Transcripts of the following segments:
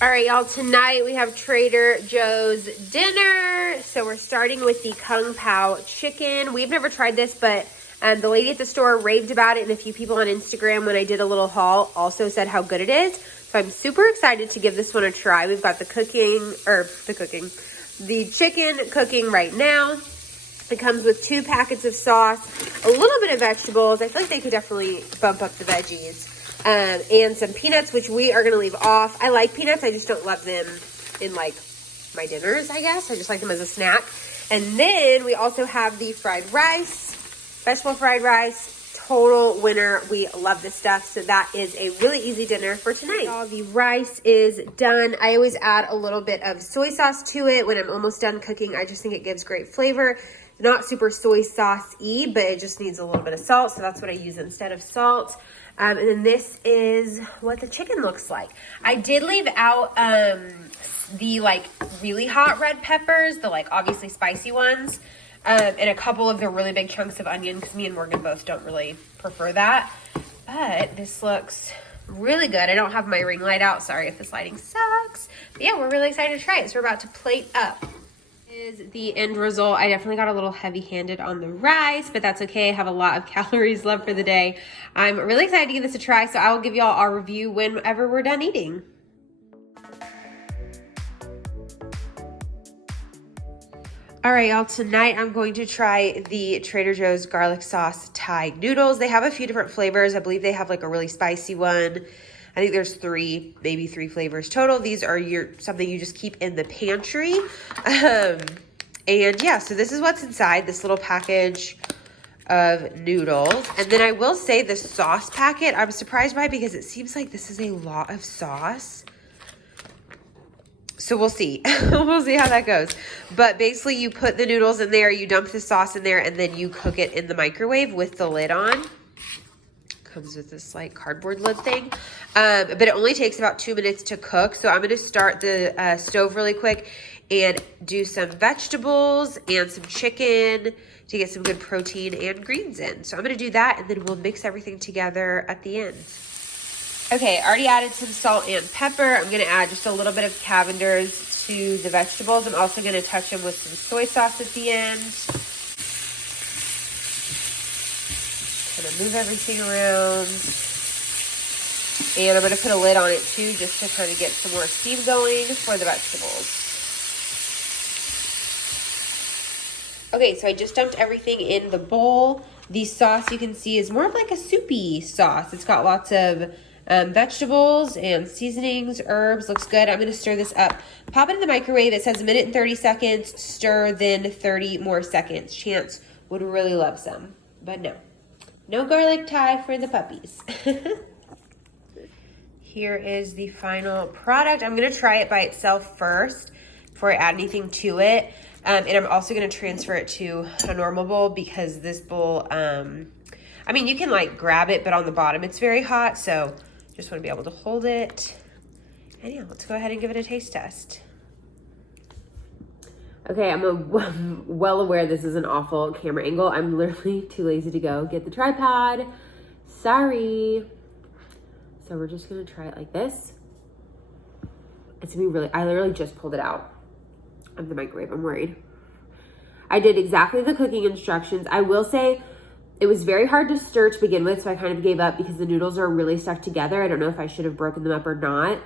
All right, y'all, tonight we have Trader Joe's dinner. So we're starting with the Kung Pao chicken. We've never tried this, but the lady at the store raved about it, and a few people on Instagram when I did a little haul also said how good it is. So I'm super excited to give this one a try. We've got the chicken cooking right now. It comes with 2 packets of sauce, a little bit of vegetables. I feel like they could definitely bump up the veggies. And some peanuts, which we are going to leave off. I like peanuts. I just don't love them in, like, my dinners, I guess. I just like them as a snack. And then we also have the fried rice, vegetable fried rice. Total winner. We love this stuff. So that is a really easy dinner for tonight. All the rice is done. I always add a little bit of soy sauce to it when I'm almost done cooking. I just think it gives great flavor. Not super soy sauce-y, but it just needs a little bit of salt. So that's what I use instead of salt. And then this is what the chicken looks like. I did leave out the like really hot red peppers, the like obviously spicy ones, and a couple of the really big chunks of onion because me and Morgan both don't really prefer that. But this looks really good. I don't have my ring light out. Sorry if this lighting sucks. But yeah, we're really excited to try it. So we're about to plate up. Is the end result. I definitely got a little heavy-handed on the rice, but that's okay. I have a lot of calories left for the day. I'm really excited to give this a try, so I will give y'all our review whenever we're done eating. All right, y'all, tonight I'm going to try the Trader Joe's garlic sauce Thai noodles. They have a few different flavors. I believe they have like a really spicy one. I think there's maybe three flavors total. These are something you just keep in the pantry. And yeah, so this is what's inside this little package of noodles. And then I will say the sauce packet, I'm surprised by because it seems like this is a lot of sauce. So we'll see. We'll see how that goes. But basically you put the noodles in there, you dump the sauce in there, and then you cook it in the microwave with the lid on. Comes with this like cardboard lid thing, but it only takes about 2 minutes to cook. So I'm going to start the stove really quick and do some vegetables and some chicken to get some good protein and greens in. So I'm going to do that, and then we'll mix everything together at the end. Okay, already added some salt and pepper. I'm going to add just a little bit of Cavender's to the vegetables. I'm also going to touch them with some soy sauce at the end. Gonna move everything around, and I'm gonna put a lid on it too, just to kind of get some more steam going for the vegetables. Okay, so I just dumped everything in the bowl. The sauce you can see is more of like a soupy sauce. It's got lots of vegetables and seasonings, herbs. Looks good. I'm gonna stir this up. Pop it in the microwave. It says 1 minute and 30 seconds. Stir, then 30 more seconds. Chance would really love some, but no. No garlic Thai for the puppies. Here is the final product. I'm going to try it by itself first before I add anything to it. And I'm also going to transfer it to a normal bowl because this bowl, I mean, you can like grab it, but on the bottom it's very hot. So just want to be able to hold it. And yeah, let's go ahead and give it a taste test. Okay, I'm well aware this is an awful camera angle. I'm literally too lazy to go get the tripod. Sorry. So we're just gonna try it like this. It's gonna be really, I literally just pulled it out of the microwave. I'm worried. I did exactly the cooking instructions. I will say it was very hard to stir to begin with, so I kind of gave up because the noodles are really stuck together. I don't know if I should have broken them up or not.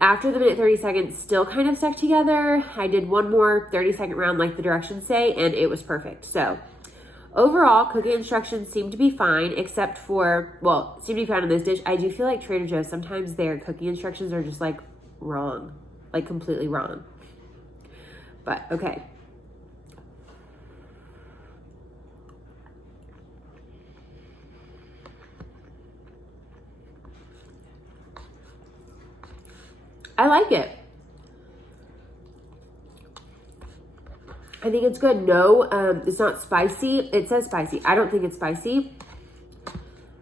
After the minute 30 seconds, still kind of stuck together. I did one more 30-second round like the directions say, and it was perfect. So overall, cooking instructions seem to be fine, except for, well, seem to be fine on this dish. I do feel like Trader Joe's, sometimes their cooking instructions are just like wrong, like completely wrong. But okay. I like it. I think it's good. No, it's not spicy. It says spicy. I don't think it's spicy.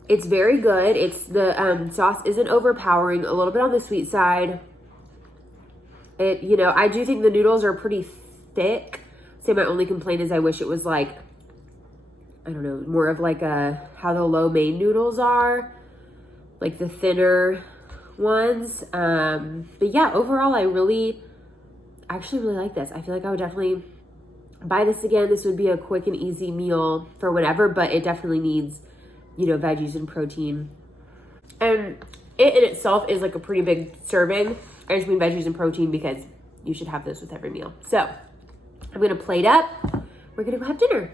It's very good. It's the sauce isn't overpowering. A little bit on the sweet side. You know, I do think the noodles are pretty thick. Say my only complaint is I wish it was like, I don't know, more of like how the lo mein noodles are, like the thinner, ones. But yeah, overall, I actually really like this. I feel like I would definitely buy this again. This would be a quick and easy meal for whenever, but it definitely needs, you know, veggies and protein. And it in itself is like a pretty big serving. I just mean veggies and protein because you should have this with every meal. So I'm gonna plate up. We're gonna go have dinner.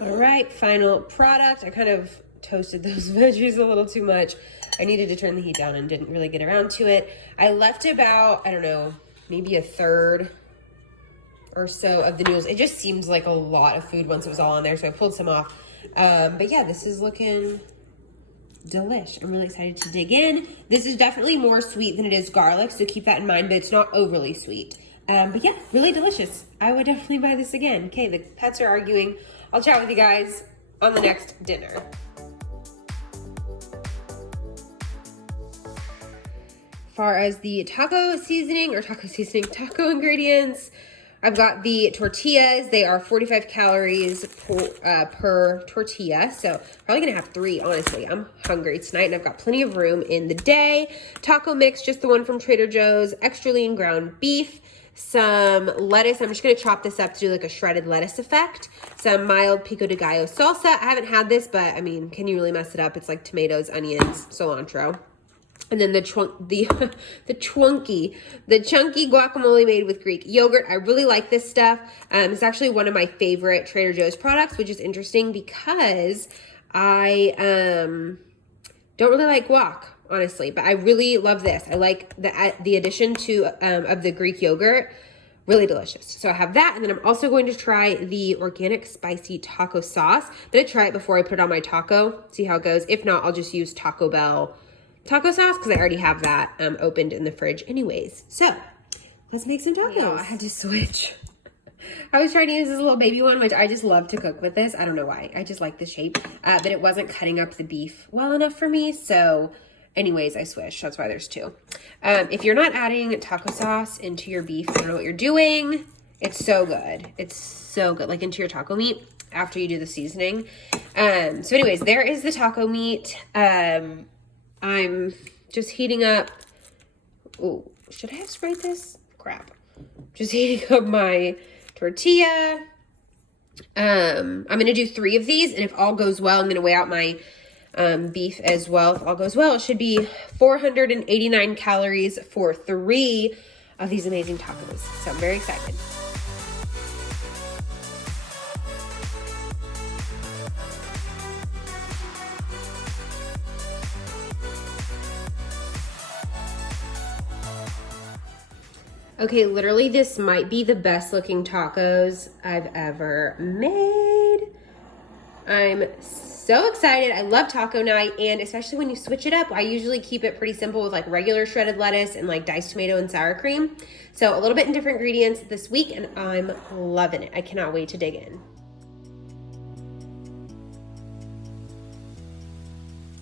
All right, final product. I kind of toasted those veggies a little too much. I needed to turn the heat down and didn't really get around to it. I left about, I don't know, maybe a third or so of the noodles. It just seems like a lot of food once it was all on there, so I pulled some off. But yeah, this is looking delish. I'm really excited to dig in. This is definitely more sweet than it is garlic, so keep that in mind, but it's not overly sweet. But yeah, really delicious. I would definitely buy this again. Okay, the pets are arguing. I'll chat with you guys on the next dinner. As far as the taco ingredients, I've got the tortillas. They are 45 calories per tortilla. So probably gonna have 3, honestly. I'm hungry tonight and I've got plenty of room in the day. Taco mix, just the one from Trader Joe's. Extra lean ground beef. Some lettuce. I'm just gonna chop this up to do like a shredded lettuce effect. Some mild pico de gallo salsa. I haven't had this, but I mean, can you really mess it up? It's like tomatoes, onions, cilantro. And then the chunky guacamole made with Greek yogurt. I really like this stuff. It's actually one of my favorite Trader Joe's products, which is interesting because I don't really like guac, honestly, but I really love this. I like the addition of the Greek yogurt. Really delicious. So I have that, and then I'm also going to try the organic spicy taco sauce. I'm gonna try it before I put it on my taco, see how it goes. If not, I'll just use Taco Bell taco sauce because I already have that opened in the fridge anyways. So let's make some tacos. Yeah, I had to switch. I was trying to use this little baby one, which I just love to cook with this. I don't know why. I just like the shape, but it wasn't cutting up the beef well enough for me. So anyways, I switched. That's why there's 2. If you're not adding taco sauce into your beef, I don't know what you're doing. It's so good. It's so good, like into your taco meat after you do the seasoning. So anyways, there is the taco meat. I'm just heating up. Oh, should I have sprayed this? Crap. Just heating up my tortilla. I'm going to do 3 of these, and if all goes well, I'm going to weigh out my beef as well. If all goes well, it should be 489 calories for 3 of these amazing tacos. So I'm very excited. Okay, literally this might be the best looking tacos I've ever made. I'm so excited. I love taco night, and especially when you switch it up, I usually keep it pretty simple with like regular shredded lettuce and like diced tomato and sour cream. So a little bit in different ingredients this week, and I'm loving it. I cannot wait to dig in.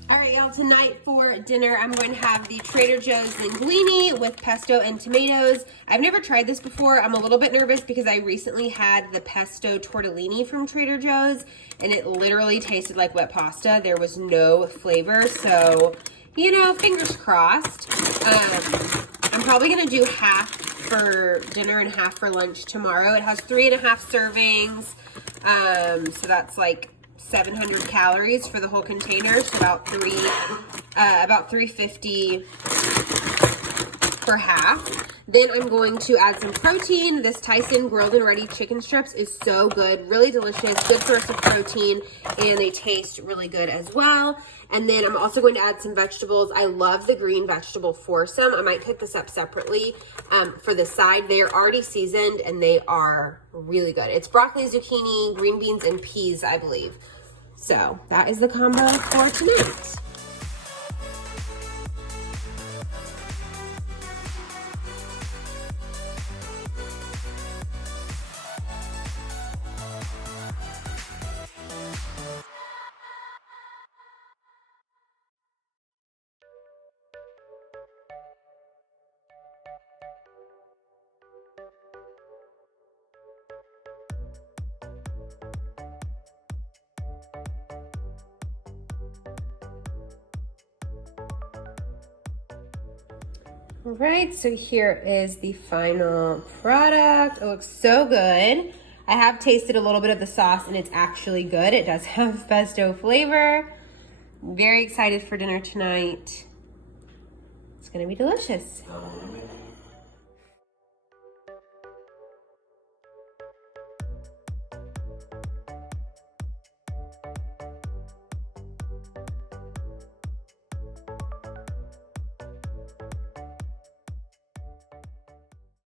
All right, y'all, tonight for dinner, I'm going to have the Trader Joe's linguine with pesto and tomatoes. I've never tried this before. I'm a little bit nervous because I recently had the pesto tortellini from Trader Joe's, and it literally tasted like wet pasta. There was no flavor, so, you know, fingers crossed. I'm probably going to do half for dinner and half for lunch tomorrow. It has 3.5 servings, so that's like 700 calories for the whole container, so about 350 for half. Then I'm going to add some protein. This Tyson grilled and ready chicken strips is so good, really delicious, good source of protein, and they taste really good as well. And then I'm also going to add some vegetables. I love the Green Vegetable Foursome. I might pick this up separately for the side. They are already seasoned and they are really good. It's broccoli, zucchini, green beans, and peas, I believe. So that is the combo for tonight. All right, so here is the final product. It looks so good. I have tasted a little bit of the sauce and it's actually good. It does have pesto flavor. I'm very excited for dinner tonight. It's gonna be delicious.